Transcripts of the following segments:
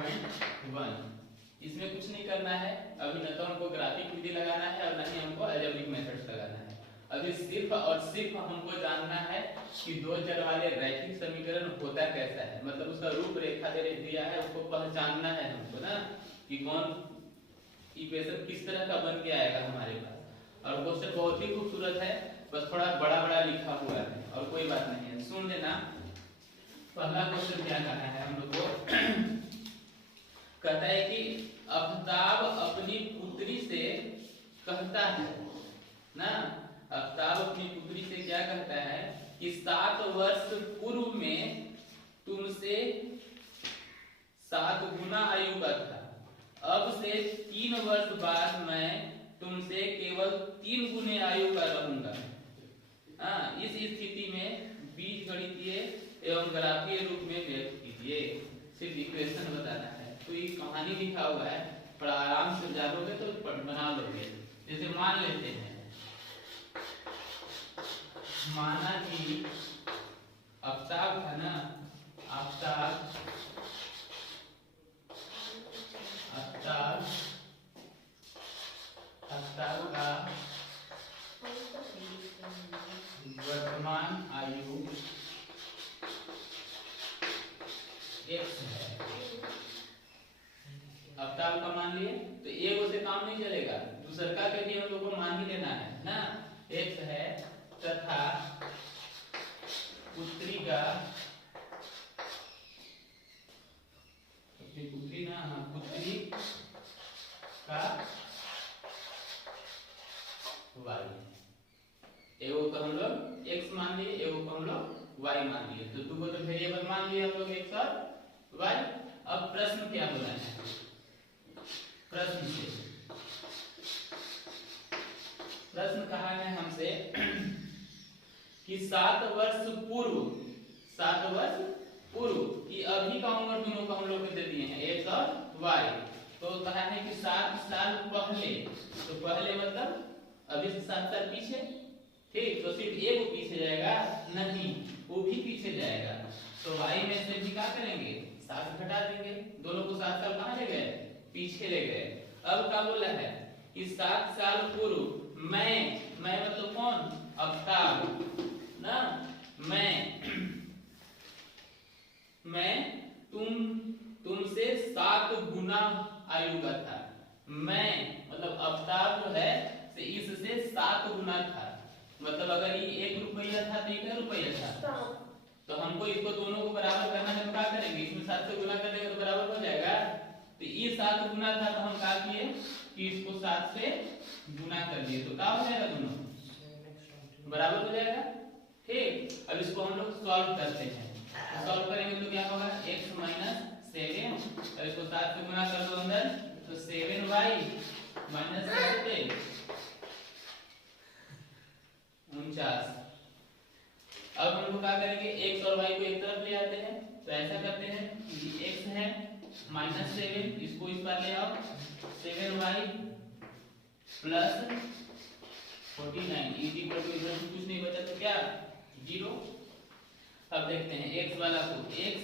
3.1। इसमें कुछ नहीं करना है अभी, न तो हमको ग्राफिक विधि लगाना है और न ही हमको अलजेब्रिक मेथड्स लगाना है। अभी सिर्फ और सिर्फ हमको जानना है कि दो चर वाले रैखिक समीकरण होता कैसा है, मतलब उसका रूपरेखा दिया है, उसको पहचानना है हमको ना कि कौन इक्वेशन किस तरह का बन के आएगा हमारे पास। और क्वेश्चन बहुत ही खूबसूरत है, बस थोड़ा बड़ा बड़ा लिखा हुआ है और कोई बात नहीं है, सुन लेना। पहला क्वेश्चन क्या कहना है हम लोग को कहता है कि आफ्ताब अपनी पुत्री से कहता है ना, आफ्ताब अपनी पुत्री से क्या कहता है कि 7 वर्ष पूर्व में तुमसे 7 गुना आयु का था, अब से 3 वर्ष बाद मैं तुमसे केवल 3 गुने आयु का रहूंगा। इस स्थिति में बीजगणितीय एवं ग्राफीय रूप में व्यक्त कीजिए। सिर्फ इक्वेशन बताना है, तो ये कहानी लिखा हुआ है, पर आराम से जानोगे तो बना लोगे। जैसे मान लेते हैं, माना कि आफ्ताब था ना, आफ्ताब का वर्तमान आयु x है। आफ्ताब का मान लिए तो एक से काम नहीं चलेगा, दूसर का के भी हम लोग को मान ही लेना है ना। x है तथा पुत्री का, पुत्री ना, पुत्री का y, एगो को हम लोग x मान लिए, एगो को हम लोग y मान लिए, तो दो तो वेरिएबल मान लिए हम लोग x और y। अब प्रश्न क्या बोला है, प्रश्न कहा है हमसे कि 7 वर्ष पूर्व की अभी का उम्र दोनों को हम लोग दे दिए हैं x और y, तो कहा है कि 7 साल पहले, तो पहले मतलब अभी से 7 साल पीछे, ठीक, तो सिर्फ एक पीछे जाएगा नहीं, वो भी पीछे जाएगा, तो y में से भी क्या करेंगे 7 घटा देंगे, दोनों को 7 साल कहाँ ले गए, पीछे ले गए। अब क्या बोला है कि 7 साल पूर्व मैं मतलब कौन, आफ्ताब ना, मैं तुमसे 7 गुना आयु का था। मैं मतलब आफ्ताब जो है से इससे 7 गुना था, मतलब अगर ये 1 रुपया था तो ये क्या रुपया था, तो हमको इसको दोनों को बराबर करना है, तो क्या करेंगे, इसमें 7 से गुना कर देंगे तो बराबर हो जाएगा। तो ये 7 गुना था तो हम क्या किए कि इसको 7 से गुना कर दिए, तो क्या हो जाएगा, दोनों बराबर हो जाएगा। ठीक, अब इसको हम लोग सॉल्व करते हैं, सॉल्व करेंगे तो क्या होगा x - 7, और इसको 7 से गुना कर दो अंदर, तो 7y - 7 49। अब हम लोग क्या करेंगे, x और y को एक तरफ ले आते हैं, तो ऐसा करते हैं कि x है -7, इसको इस बार ले आओ, 7y + 49 इक्वल टू, इधर कुछ नहीं बचा तो क्या 0। अब देखते हैं x वाला को x,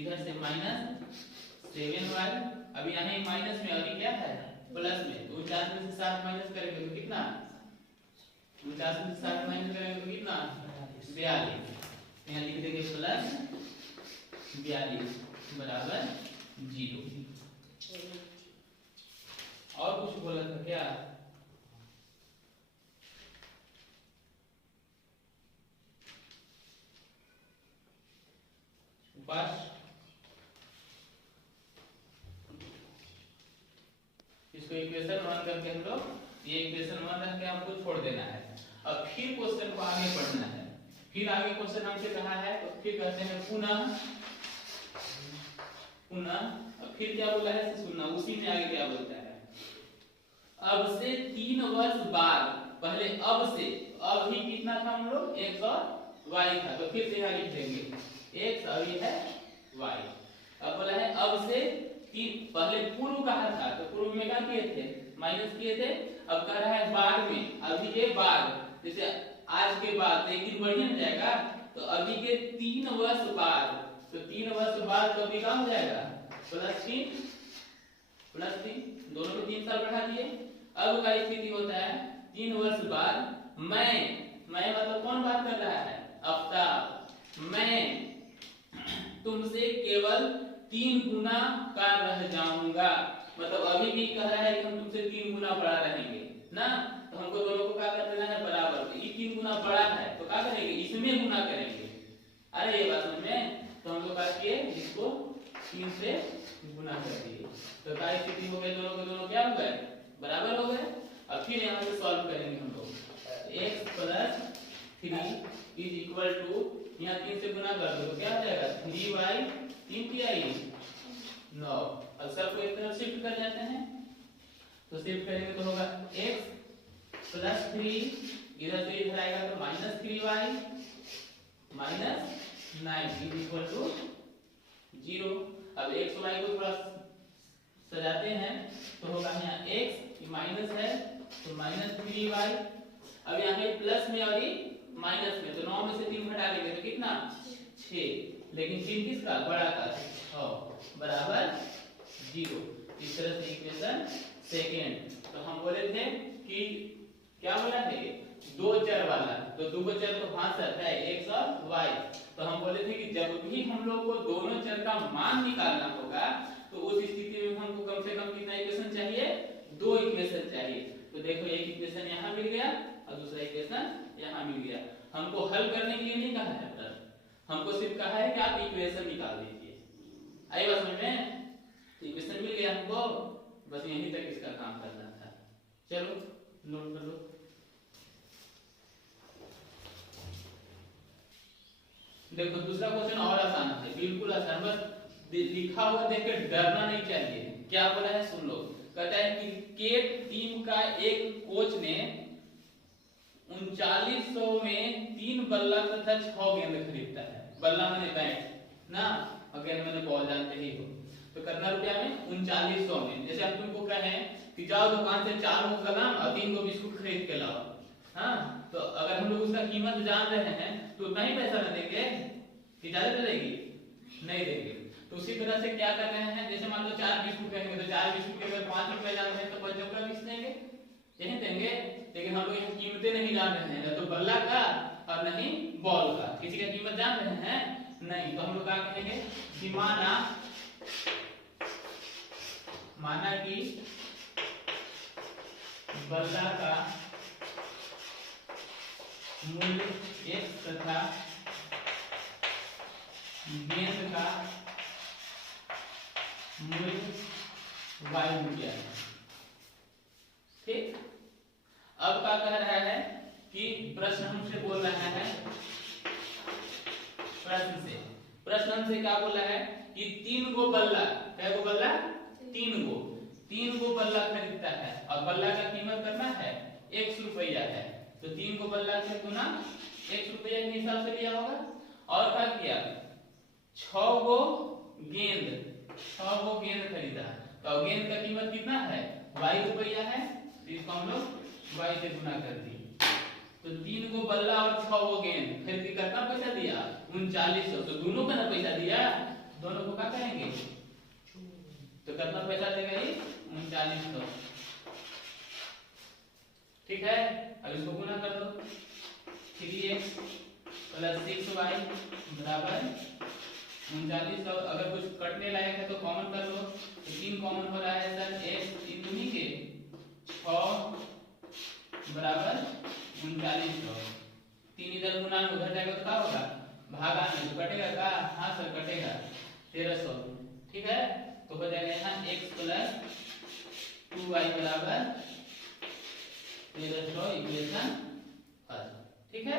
इधर से -7y, अब यहाँ माइनस में और ये क्या है प्लस में, तो 49 में से 7 माइनस करेंगे तो कितना, 49 में से 7 माइनस करेंगे तो कितना 42, यहाँ लिख देंगे प्लस 42 बराबर 0। और कुछ बोला था क्या, उपास, इसको इक्वेशन 1 करके हम लोग, ये इक्वेशन 1 रख के हमको छोड़ देना है। अब फिर क्वेश्चन को आगे पढ़ना है, फिर आगे क्वेश्चन हमसे कहा है, तो फिर कहते हैं पुनः, अब फिर क्या बोला है सुनना, उसी में आगे क्या बोलता है, अब से 3 वर्ष बाद, पहले अब से, अब ही कितना था हम लोग x और y था, तो फिर से यहाँ लिख देंगे x और ये है y। अब बोला है अब से पहले पूर्व कहा था, तो पूर्व में क्या किए थे, माइनस किए थे, अब कह रहा है बाद में, अभी के बाद, जैसे आज के बाद एक दिन बढ़िया हो जाएगा, तो अभी के 3 वर्ष बाद, तो 3 वर्ष बाद तो अभी क्या हो जाएगा प्लस 3 दोनों में 3 साल बढ़ा दिए। अब का स्थिति होता है 3 वर्ष बाद मैं मतलब कौन बात कर रहा है, आफ्ताब, मैं तुमसे केवल 3 गुना का रह जाऊंगा। मतलब अभी भी कह रहा है कि हम तुमसे 3 गुना बड़ा रहेंगे ना, तो हमको दोनों को क्या कर देना है, बराबर। ये 3 गुना बड़ा है तो क्या करेंगे, इसमें गुना करेंगे। अरे ये बात समझ में, तो हम लोग क्या किए, इसको 3 से गुना कर दिए, तो क्या स्थिति हो गई, दोनों के दोनों क्या हो गए, बराबर हो गए। अब फिर यहाँ से सॉल्व करेंगे हम लोग, x + 3 इज इक्वल टू, यहाँ 3 से गुना कर दो तो क्या हो जाएगा, 3y 3 की आई 9। अब सबको एक तरफ शिफ्ट कर जाते हैं, तो शिफ्ट करेंगे तो होगा x + 3, इधर से इधर आएगा तो -3y - 9 इज इक्वल टू 0। अब x y को थोड़ा सजाते हैं तो होगा यहाँ x माइनस है तो -3y। अब यहाँ पे प्लस में और ये माइनस में, तो 9 में से 3 घटा लेंगे तो कितना, 6। लेकिन चिन्ह किसका, बड़ा का, 6 बराबर 0। इस तरह से इक्वेशन सेकेंड। तो हम बोले थे कि क्या बोला थे, 2 चर वाला, तो 2 चर तो भाषा है x और y। तो हम बोले थे कि जब भी हम लोग को दोनों चर का मान निकालना होगा तो उस स्थिति में हमको कम से कम कितना इक्वेशन चाहिए, 2 इक्वेशन चाहिए। तो देखो एक इक्वेशन यहाँ मिल गया और दूसरा इक्वेशन यहाँ मिल गया। हमको हल करने के लिए नहीं कहा है पर हमको सिर्फ कहा है कि आप इक्वेशन निकाल दीजिए। आई बात समझ में, तो इक्वेशन मिल गया हमको, बस यहीं तक इसका काम करना था। चलो नोट कर लो। देखो दूसरा क्वेश्चन और आसान है, बिल्कुल आसान, बस लिखा हुआ देख के डरना नहीं चाहिए। क्या बोला है सुन लो, कहता है क्रिकेट टीम का एक कोच ने 3900 में 3 बल्ला तथा 6 गेंद खरीदता है। बल्ला मैंने बैट ना, और गेंद मैंने बॉल, जानते ही हो। तो कितना रुपया में, 3900 में। जैसे हम तुमको कहें कि जाओ दुकान से 4 गो कलम और 3 गो बिस्कुट खरीद के लाओ, हाँ, तो अगर हम लोग उसका कीमत जान रहे हैं तो उतना ही पैसा न देंगे कि ज्यादा लगेगी, नहीं देंगे। तो उसी तरह से क्या कर रहे हैं, जैसे मान लो 4 बिस्कुट कहेंगे तो 4 बिस्कुट के अगर 5 रुपए जान रहे हैं तो 5 रुपया 20 देंगे, यही देंगे। लेकिन हम लोग यहाँ कीमतें नहीं जान रहे हैं, तो बल्ला का और नहीं बॉल का, किसी का कीमत जान रहे हैं नहीं। तो हम लोग क्या कहेंगे कि माना कि बल्ला का मूल्य x तथा गेंद का मूल्य y रुपया है। ठीक, अब क्या कह रहा है कि प्रश्न हमसे बोल रहा है, प्रश्न हमसे क्या बोला है कि 3 गो बल्ला, क्या गो बल्ला, 3 गो बल्ला खरीदता है और बल्ला का कीमत करना है x रुपया है। तो 3 गो बल्ला से गुना x रुपया के हिसाब से लिया होगा। और क्या किया, 6 गो गेंद खरीदा, तो गेंद का कीमत कितना है, y रुपया है, तो इसको हम लोग y से गुना कर दिए। तो 3 गो बल्ला और 6 गो गेंद खरीद के कितना पैसा दिया, 3900। तो दोनों का ना पैसा दिया, दोनों को क्या कहेंगे, तो कितना पैसा देगा ये, 3900। ठीक है, अब इसको गुना कर दो, 3x + 6y बराबर 3900। अगर कुछ कटने लायक है तो कॉमन कर लो, तो 3 कॉमन हो रहा है सर, x 3 के 6 बराबर 3900। 3 इधर गुना में उधर जाएगा तो क्या होगा, भागा में, तो कटेगा का, हाँ सर कटेगा, 1300। ठीक है, तो हो जाएगा यहाँ x + 2y बराबर 1300 इक्वेशन। ठीक है,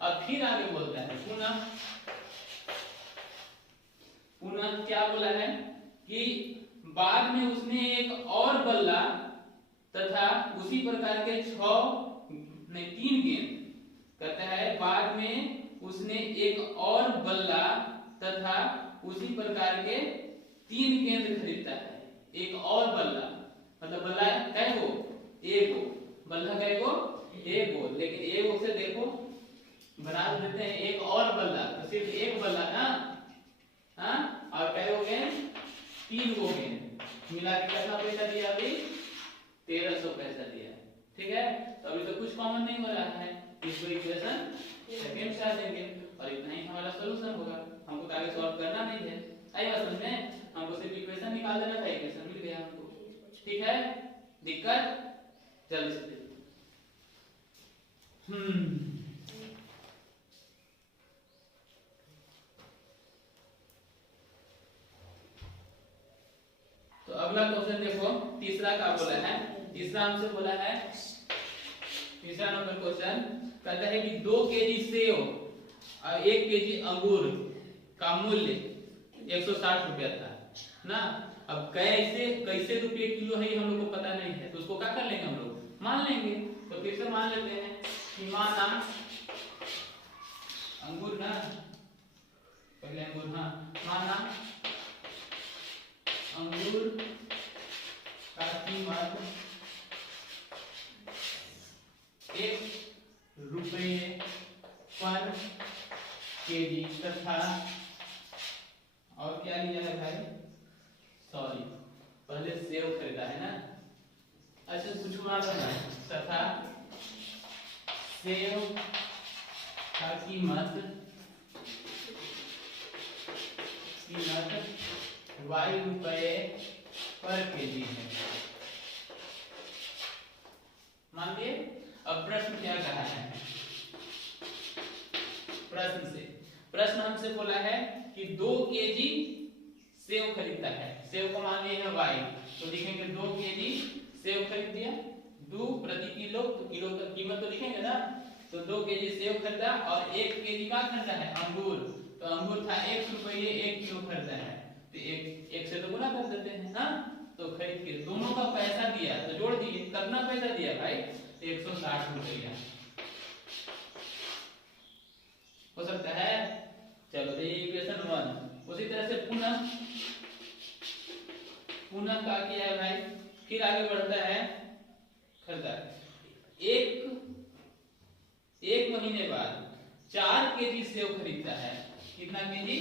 अब फिर आगे बोलता है पुनः क्या बोला है कि बाद में उसने एक और बल्ला तथा उसी प्रकार के 3 गेंद, कहता है बाद में उसने एक और बल्ला तथा उसी प्रकार के 3 गेंद खरीदता है। एक और बल्ला, मतलब बल्ला कै गो, एगो, बल्ला कै गो, एगो, लेकिन एगो से देखो बना देते हैं एक और बल्ला, तो सिर्फ एक बल्ला ना, हाँ, और कै गो गेंद, 3 को गेंद मिला के कितना पैसा दिया अभी 1300 पैसा दिया। ठीक है, तो अभी तो कुछ कॉमन नहीं हो रहा है, इसको इक्वेशन सेकंड से आ देंगे और इतना ही हमारा सॉल्यूशन होगा। हमको तो आगे सॉल्व करना नहीं है, आई बात समझ में, हमको सिर्फ इक्वेशन निकाल देना था, इक्वेशन मिल गया हमको। ठीक है, दिक्कत जल्दी से तो अगला क्वेश्चन देखो, तीसरा का बोला है, तीसरा हमसे बोला है, तीसरा नंबर क्वेश्चन कहता है कि 2 केजी सेव और 1 केजी अंगूर का मूल्य 160 रुपया था ना। अब कैसे रुपये किलो है ये हम लोग को पता नहीं है, तो उसको क्या कर लेंगे हम लोग, मान लेंगे। तो फिर से मान लेते हैं कि माना अंगूर ना, पहले अंगूर, हाँ माना अंगूर का कीमत 1 रुपये पर केजी तथा, और क्या लिया है भाई, सॉरी पहले सेव खरीदा है ना, अच्छा कुछ तथा सेव का कीमत y रुपये पर केजी है, मान लिए। अब प्रश्न क्या कहा है, प्रश्न हमसे बोला है कि 2 केजी सेव खरीदता है, सेव को मान लिए है y, तो लिखेंगे 2 केजी सेव खरीद दिया, 2 प्रति किलो, तो किलो का कीमत तो लिखेंगे ना, तो 2 केजी सेव खरीदा और 1 केजी का खरीदा है अंगूर, तो अंगूर था 1 रुपये 1 किलो खरीदा है, तो एक से तो गुना कर देते हैं ना, तो खरीद के दोनों का पैसा दिया तो जोड़ दिए, कितना पैसा दिया भाई 160 रुपया हो सकता है। चलो तो ये इक्वेशन 1। उसी तरह से पुनः क्या किया है भाई, फिर आगे बढ़ता है, खरीदा एक महीने बाद 4 केजी सेव खरीदता है, कितना केजी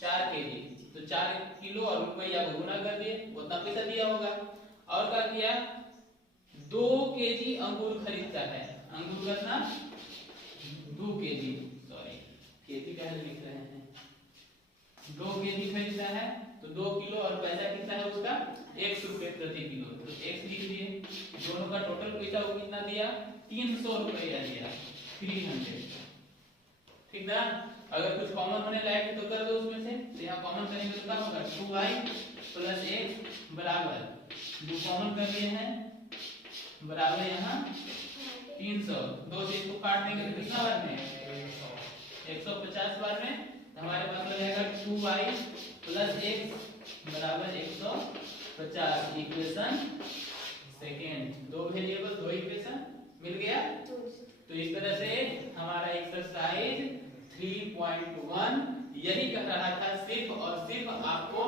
4 केजी, तो 4 किलो और रुपया को गुना कर दिए, उतना पैसा दिया होगा। और क्या किया 2 केजी अंगूर खरीदता है, अंगूर कितना 2 केजी, सॉरी केजी पहले लिख रहे हैं, 2 केजी खरीदता है, तो 2 किलो और पैसा कितना है उसका 100 रुपये प्रति किलो, तो 1 लिख दिए, दोनों का टोटल पैसा वो कितना दिया 300 रुपया दिया, 300। ठीक ना, अगर कुछ कॉमन होने लायक है तो कर दो उसमें से, तो यहाँ कॉमन करेंगे तो क्या होगा 2y प्लस 1 बराबर 2 कॉमन कर लिए हैं बराबर यहाँ 300, 2 से इसको काट देंगे तो कितना बार में 150 बार में, हमारे पास हो जाएगा 2y प्लस 1 बराबर 150, इक्वेशन सेकेंड, 2 वेरिएबल 2 इक्वेशन मिल गया। तो इस तरह से हमारा एक्सरसाइज 3.1 यही कह रहा था, सिर्फ और सिर्फ आपको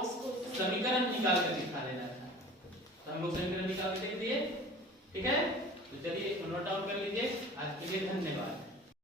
समीकरण निकाल कर दिखा देना था, तो हम लोग समीकरण निकाल के दे दिए। ठीक है, तो चलिए नोट डाउन कर लीजिए। आज के लिए धन्यवाद।